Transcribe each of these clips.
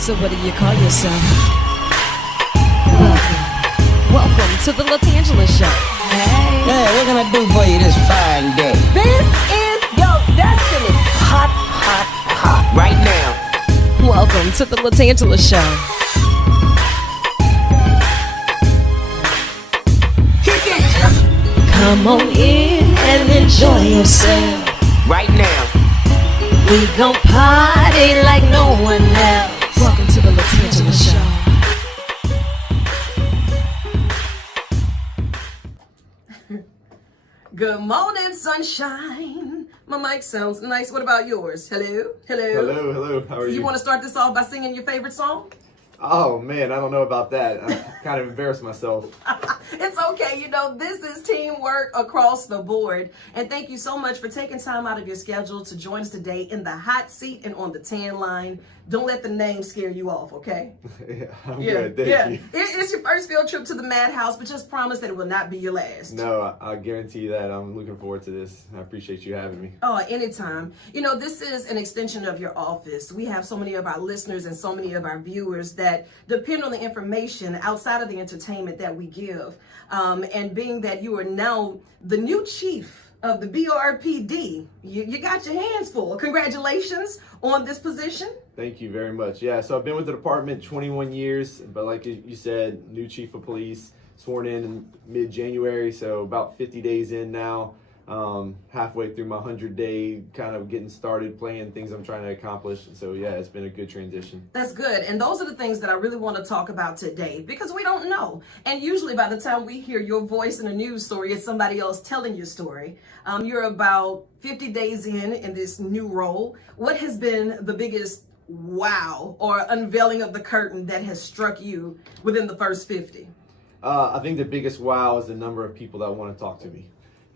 So what do you call yourself? Welcome to the LaTangela Show. Hey. Yeah, what can I do for you this fine day? This is your destiny. Hot, hot, hot. Right now. Welcome to the LaTangela Show. Kick it! Come on in and enjoy yourself. Right now. We gon' party like no one else. Welcome to the LaTangela Show. Good morning, sunshine. My mic sounds nice. What about yours? Hello? Hello? Hello, hello. How are you? You want to start this off by singing your favorite song? Oh man, I don't know about that. I kind of embarrassed myself. It's okay. You know, this is teamwork across the board. And thank you so much for taking time out of your schedule to join us today in the hot seat and on the tan line. Don't let the name scare you off, okay? Yeah, I'm good. Thank you. It's your first field trip to the madhouse, but just promise that it will not be your last. No, I guarantee you that. I'm looking forward to this. I appreciate you having me. Oh, anytime. You know, this is an extension of your office. We have so many of our listeners and so many of our viewers that depend on the information outside of the entertainment that we give. And being that you are now the new chief of the BRPD, you got your hands full. Congratulations on this position. Thank you very much. Yeah, so I've been with the department 21 years, but like you said, new chief of police, sworn in mid-January, so about 50 days in now. Halfway through my 100-day, kind of getting started, playing things I'm trying to accomplish. So yeah, it's been a good transition. That's good. And those are the things that I really want to talk about today because we don't know. And usually by the time we hear your voice in a news story, it's somebody else telling your story. You're about 50 days in this new role. What has been the biggest wow or unveiling of the curtain that has struck you within the first 50? I think the biggest wow is the number of people that want to talk to me.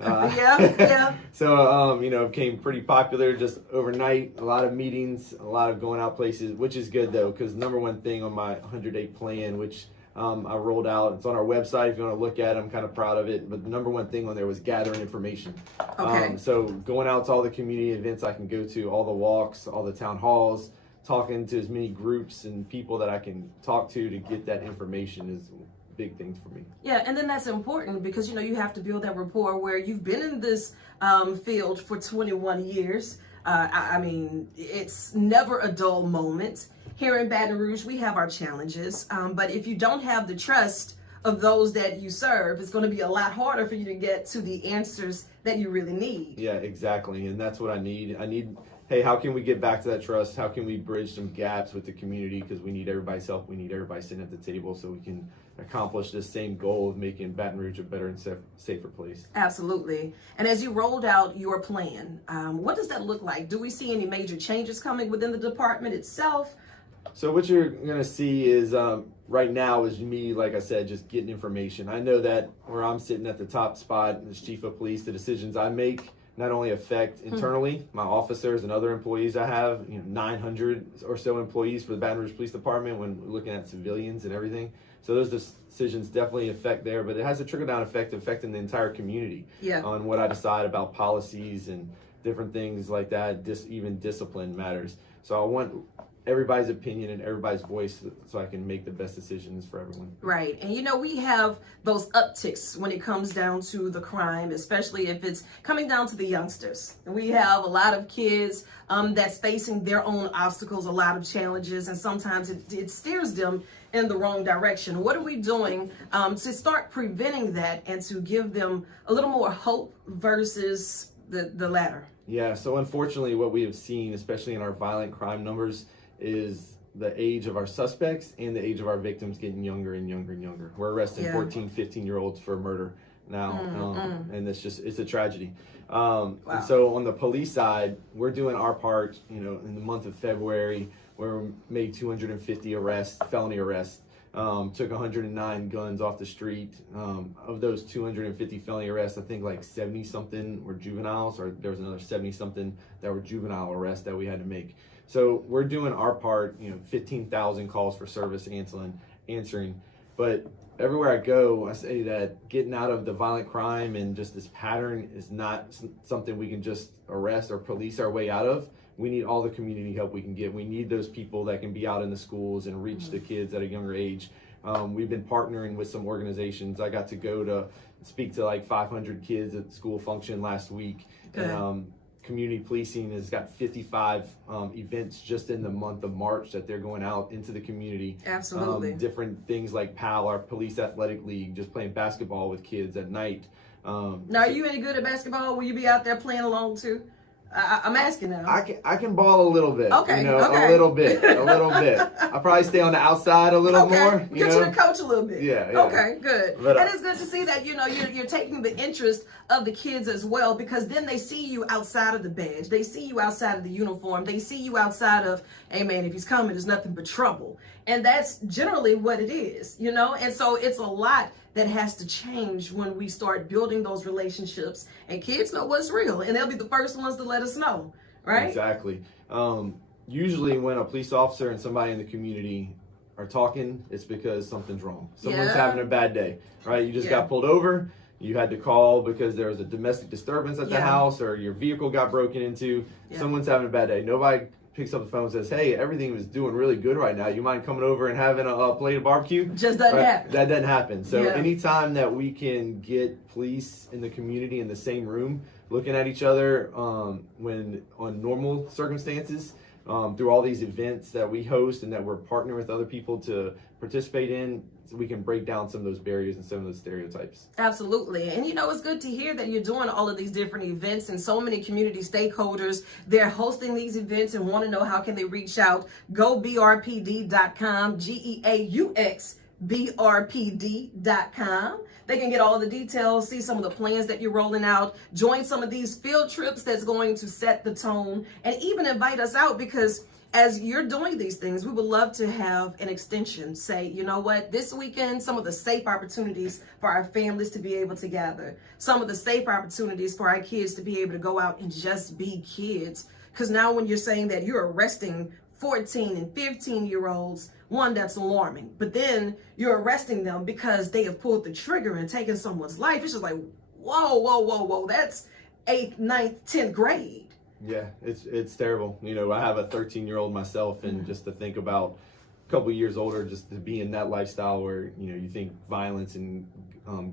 Yeah. So, it became pretty popular just overnight. A lot of meetings, a lot of going out places, which is good though, because number one thing on my 100-day plan, which I rolled out, it's on our website if you want to look at it. I'm kind of proud of it. But the number one thing on there was gathering information. Okay. So going out to all the community events I can go to, all the walks, all the town halls, talking to as many groups and people that I can talk to get that information is big things for me. Yeah, and then that's important because you have to build that rapport where you've been in this field for 21 years. I mean, it's never a dull moment. Here in Baton Rouge, we have our challenges, but if you don't have the trust of those that you serve, it's going to be a lot harder for you to get to the answers that you really need. Yeah, exactly, and that's what I need. Hey, how can we get back to that trust? How can we bridge some gaps with the community? Because we need everybody's help. We need everybody sitting at the table so we can accomplish this same goal of making Baton Rouge a better and safer place. Absolutely. And as you rolled out your plan, what does that look like? Do we see any major changes coming within the department itself? So what you're going to see is right now is me, like I said, just getting information. I know that where I'm sitting at the top spot as chief of police, the decisions I make not only affect internally my officers and other employees. I have 900 or so employees for the Baton Rouge Police Department when we're looking at civilians and everything. So those decisions definitely affect there, but it has a trickle-down effect affecting the entire community on what I decide about policies and different things like that. Even discipline matters. So I want everybody's opinion and everybody's voice so I can make the best decisions for everyone. Right. And we have those upticks when it comes down to the crime, especially if it's coming down to the youngsters. We have a lot of kids that's facing their own obstacles, a lot of challenges, and sometimes it steers them in the wrong direction. What are we doing to start preventing that and to give them a little more hope versus the latter? Yeah, so unfortunately what we have seen, especially in our violent crime numbers, is the age of our suspects and the age of our victims getting younger and younger and younger. We're arresting 14, 15-year-olds for murder now, and it's a tragedy. Wow. And so on the police side, we're doing our part. In the month of February, where we made 250 felony arrests, took 109 guns off the street. Of those 250 felony arrests, I think like 70-something were juveniles, or there was another 70-something that were juvenile arrests that we had to make. So we're doing our part, 15,000 calls for service answering. But everywhere I go, I say that getting out of the violent crime and just this pattern is not something we can just arrest or police our way out of. we need all the community help we can get. We need those people that can be out in the schools and reach the kids at a younger age. We've been partnering with some organizations. I got to go to speak to like 500 kids at school function last week. Good. And community policing has got 55 events just in the month of March that they're going out into the community. Absolutely. Different things like PAL, our police athletic league, just playing basketball with kids at night. Now, are you any good at basketball? Will you be out there playing along too? I'm asking now. I can ball a little bit. Okay, you know, okay. a little bit. I'll probably stay on the outside a little more. Get you to coach a little bit. Yeah. Okay, good. But, and it's good to see that, you're taking the interest of the kids as well, because then they see you outside of the badge. They see you outside of the uniform. They see you outside of, hey man, if he's coming, there's nothing but trouble. And that's generally what it is, And so it's a lot that has to change when we start building those relationships, and kids know what's real, and they'll be the first ones to let us know, right? Exactly. Usually when a police officer and somebody in the community are talking, it's because something's wrong. Someone's having a bad day, right? You just got pulled over. You had to call because there was a domestic disturbance at the house, or your vehicle got broken into. Someone's having a bad day. Nobody picks up the phone and says, hey, everything was doing really good right now. You mind coming over and having a plate of barbecue? Just doesn't happen. That doesn't happen. So anytime that we can get police in the community in the same room, looking at each other when on normal circumstances, through all these events that we host and that we're partnering with other people to participate in, so we can break down some of those barriers and some of those stereotypes. Absolutely. And it's good to hear that you're doing all of these different events, and so many community stakeholders, they're hosting these events and want to know how can they reach out. Go BRPD.com, GEAUX BRPD.com. They can get all the details, see some of the plans that you're rolling out, join some of these field trips that's going to set the tone, and even invite us out, because as you're doing these things, we would love to have an extension say, you know what, this weekend, some of the safe opportunities for our families to be able to gather, some of the safe opportunities for our kids to be able to go out and just be kids. Because now when you're saying that you're arresting 14 and 15-year-olds, one, that's alarming. But then you're arresting them because they have pulled the trigger and taken someone's life. It's just like, whoa. That's 8th, 9th, 10th grade. Yeah, it's terrible. I have a 13-year-old myself, and just to think about a couple of years older, just to be in that lifestyle where, you think violence and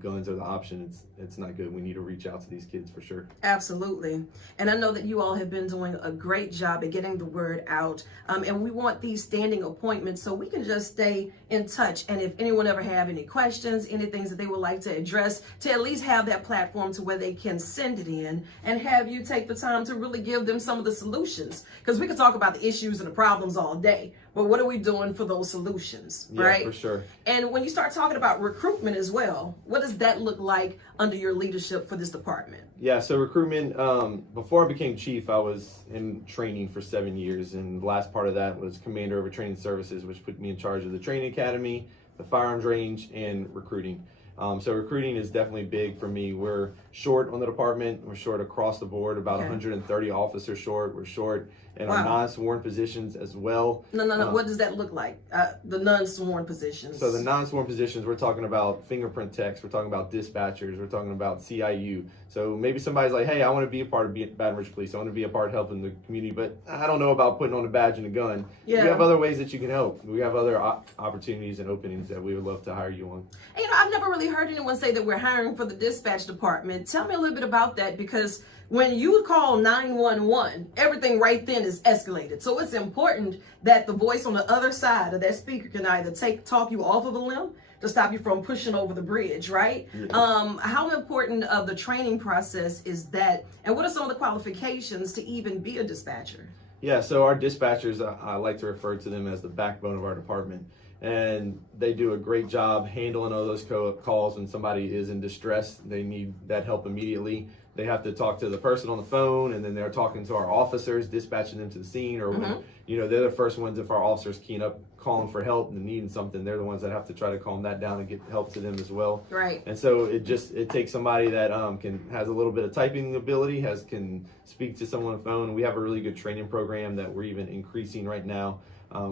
guns are the option, it's not good. We need to reach out to these kids for sure. Absolutely. And I know that you all have been doing a great job at getting the word out. And we want these standing appointments so we can just stay in touch. And if anyone ever have any questions, any things that they would like to address, to at least have that platform to where they can send it in and have you take the time to really give them some of the solutions. Because we can talk about the issues and the problems all day, but what are we doing for those solutions, right? Yeah, for sure. And when you start talking about recruitment as well, what does that look like under your leadership for this department? Yeah, so recruitment, before I became chief, I was in training for 7 years, and the last part of that was commander over training services, which put me in charge of the training academy, the firearms range, and recruiting. So recruiting is definitely big for me. We're short on the department. We're short across the board, about 130 officers short. We're short in our non-sworn positions as well. No. What does that look like? The non-sworn positions. So the non-sworn positions, we're talking about fingerprint techs. We're talking about dispatchers. We're talking about CIU. So maybe somebody's like, hey, I want to be a part of Baton Rouge Police. I want to be a part of helping the community, but I don't know about putting on a badge and a gun. Yeah. We have other ways that you can help. We have other opportunities and openings that we would love to hire you on. And, I've never really heard anyone say that we're hiring for the dispatch department. Tell me a little bit about that, because when you call 911, everything right then is escalated. So it's important that the voice on the other side of that speaker can either talk you off of a limb to stop you from pushing over the bridge, right? Yeah. How important of the training process is that? And what are some of the qualifications to even be a dispatcher? Yeah, so our dispatchers, I like to refer to them as the backbone of our department. And they do a great job handling all those calls when somebody is in distress. They need that help immediately. They have to talk to the person on the phone, and then they're talking to our officers, dispatching them to the scene, or when, they're the first ones, if our officers keying up, calling for help and needing something, they're the ones that have to try to calm that down and get help to them as well. Right. And so it takes somebody that has a little bit of typing ability, can speak to someone on the phone. We have a really good training program that we're even increasing right now.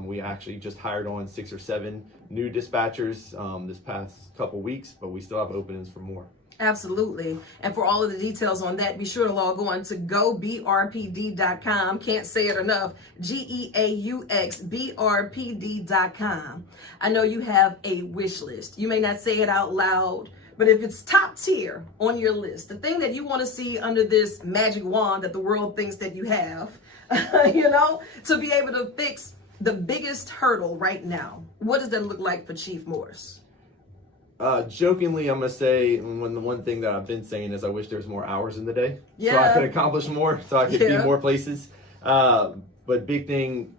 We actually just hired on 6 or 7 new dispatchers this past couple weeks, but we still have openings for more. Absolutely. And for all of the details on that, be sure to log on to gobrpd.com. Can't say it enough. GEAUX, BRPD.com. I know you have a wish list. You may not say it out loud, but if it's top tier on your list, the thing that you want to see under this magic wand that the world thinks that you have, to be able to fix the biggest hurdle right now, what does that look like for Chief Morse? Jokingly, I'm gonna say the one thing that I've been saying is I wish there's more hours in the day, so I Yeah. could accomplish more, so I could be Yeah. more places. But big thing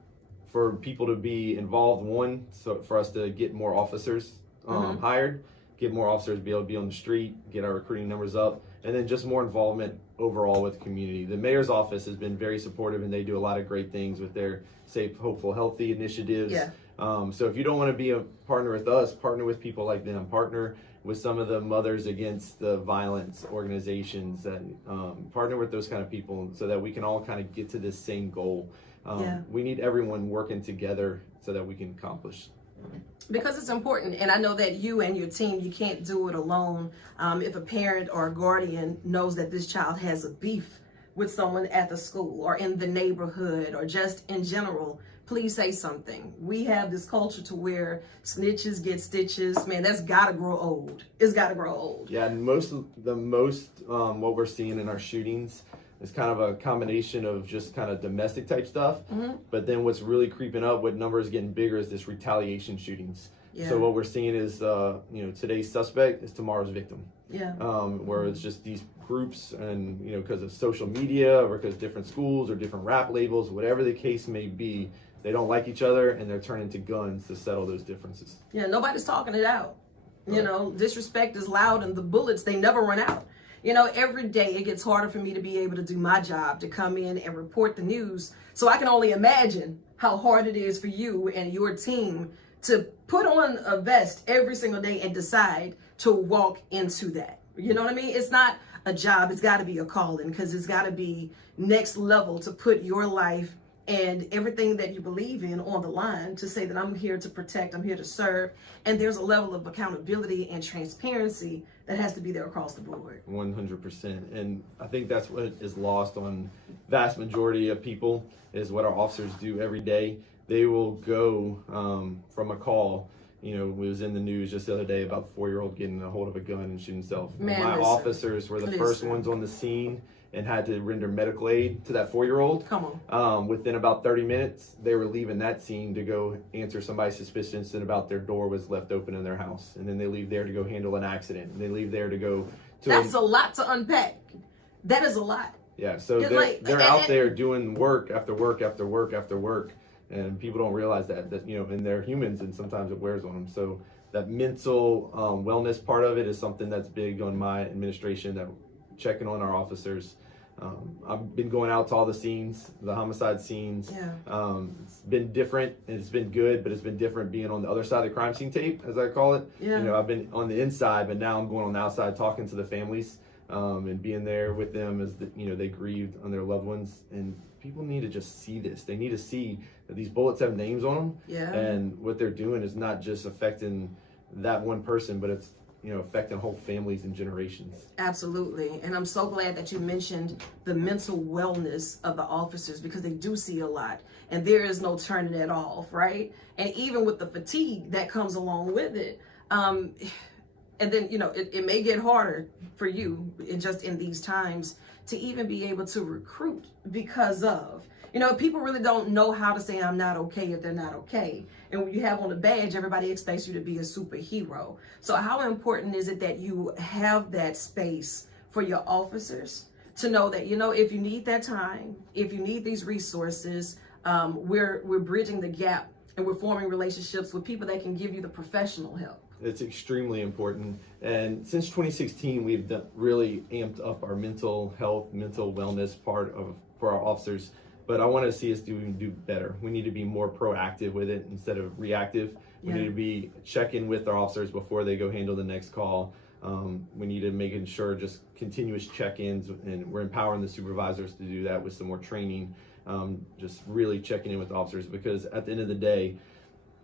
for people to be involved. One, so for us to get more officers hired, get more officers be able to be on the street, get our recruiting numbers up, and then just more involvement overall with the community. The mayor's office has been very supportive, and they do a lot of great things with their Safe, Hopeful, Healthy initiatives. Yeah. So if you don't want to be a partner with us, partner with people like them, partner with some of the Mothers Against the Violence organizations, and partner with those kind of people so that we can all kind of get to this same goal. We need everyone working together so that we can accomplish. Because it's important, and I know that you and your team, you can't do it alone. If a parent or a guardian knows that this child has a beef with someone at the school or in the neighborhood or just in general, please say something. We have this culture to where snitches get stitches. Man, that's gotta grow old. It's gotta grow old. Yeah, and what we're seeing in our shootings is kind of a combination of just kind of domestic type stuff. But then what's really creeping up, what number is getting bigger, is this retaliation shootings. Yeah. So what we're seeing is, today's suspect is tomorrow's victim. Yeah. Where it's just these groups, and because of social media or because different schools or different rap labels, whatever the case may be, they don't like each other and they're turning to guns to settle those differences. Yeah, nobody's talking it out. Disrespect is loud, and the bullets, they never run out. Every day it gets harder for me to be able to do my job, to come in and report the news. So I can only imagine how hard it is for you and your team to put on a vest every single day and decide to walk into that. You know what I mean? It's not a job. It's got to be a calling, because it's got to be next level to put your life and everything that you believe in on the line, to say that I'm here to protect, I'm here to serve. And there's a level of accountability and transparency that has to be there across the board. 100%. And I think that's what is lost on vast majority of people, is what our officers do every day. They will go from a call. It was in the news just the other day about a 4-year-old getting a hold of a gun and shooting himself. Man, my listen. officers were the first ones on the scene and had to render medical aid to that 4-year-old. Come on. Within about 30 minutes, they were leaving that scene to go answer somebody's suspicions and about their door was left open in their house. And then they leave there to go handle an accident. And they leave there to go to... That's a lot to unpack. That is a lot. Yeah, so they're out there doing work after work after work after work. And people don't realize that and they're humans, and sometimes it wears on them. So that mental wellness part of it is something that's big on my administration, that checking on our officers. I've been going out to all the scenes, the homicide scenes. Yeah. It's been different, and it's been good, but it's been different being on the other side of the crime scene tape, as I call it. Yeah. I've been on the inside, but now I'm going on the outside talking to the families and being there with them as they grieved on their loved ones. And people need to just see this. They need to see that these bullets have names on them. Yeah. And what they're doing is not just affecting that one person, but it's affecting whole families and generations. Absolutely. And I'm so glad that you mentioned the mental wellness of the officers, because they do see a lot and there is no turning it off, right? And even with the fatigue that comes along with it, and then, it may get harder for you in these times to even be able to recruit, because of, people really don't know how to say I'm not okay if they're not okay. And when you have on a badge, everybody expects you to be a superhero. So how important is it that you have that space for your officers to know that, if you need that time, if you need these resources, we're bridging the gap, and we're forming relationships with people that can give you the professional help. It's extremely important. And since 2016, we've really amped up our mental health, mental wellness part for our officers. But I want to see us do better. We need to be more proactive with it instead of reactive. We need to be checking with our officers before they go handle the next call. We need to make sure just continuous check-ins, and we're empowering the supervisors to do that with some more training. Just really checking in with the officers, because at the end of the day,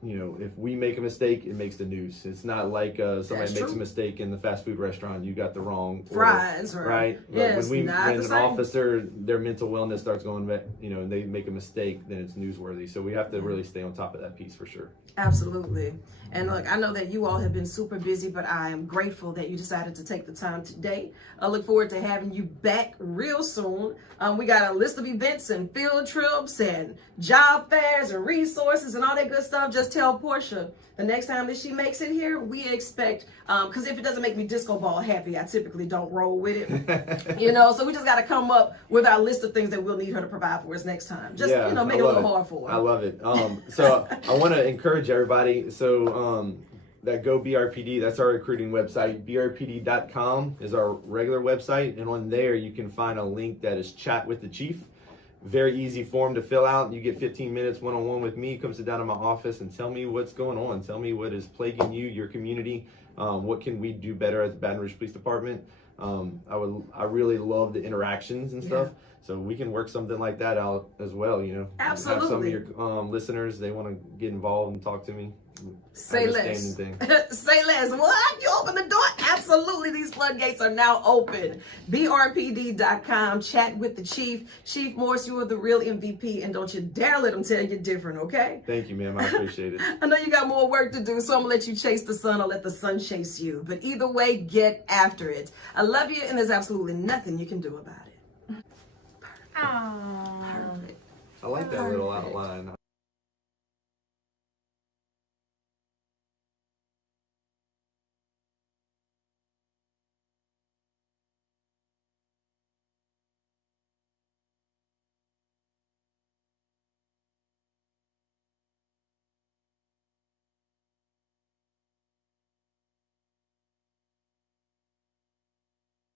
if we make a mistake, it makes the news. It's not like somebody makes a mistake in the fast food restaurant, you got the wrong fries, order, right? Yes, when an same. officer, their mental wellness starts going back, and they make a mistake, then it's newsworthy. So we have to really stay on top of that piece for sure. Absolutely. And look, I know that you all have been super busy, but I am grateful that you decided to take the time today. I look forward to having you back real soon. We got a list of events and field trips and job fairs and resources and all that good stuff. Just tell Portia the next time that she makes it here, we expect, because if it doesn't make me disco ball happy, I typically don't roll with it. So we just got to come up with our list of things that we'll need her to provide for us next time. Just, make it a little hard for her. I love it. So I want to encourage everybody. So that Go BRPD, that's our recruiting website. BRPD.com is our regular website. And on there, you can find a link that is Chat with the Chief. Very easy form to fill out. You get 15 minutes one-on-one with me. Come sit down in my office and tell me what's going on. Tell me what is plaguing you, your community. What can we do better as the Baton Rouge Police Department? I really love the interactions and stuff. So we can work something like that out as well. Absolutely. Have some of your listeners, they want to get involved and talk to me. Say less. Say less. What? You open the door? Absolutely. These floodgates are now open. BRPD.com. Chat with the Chief. Chief Morse, you are the real MVP, and don't you dare let them tell you different, okay? Thank you, ma'am. I appreciate it. I know you got more work to do, so I'm going to let you chase the sun or let the sun chase you. But either way, get after it. I love you, and there's absolutely nothing you can do about it. Aww. Perfect. I like that little outline.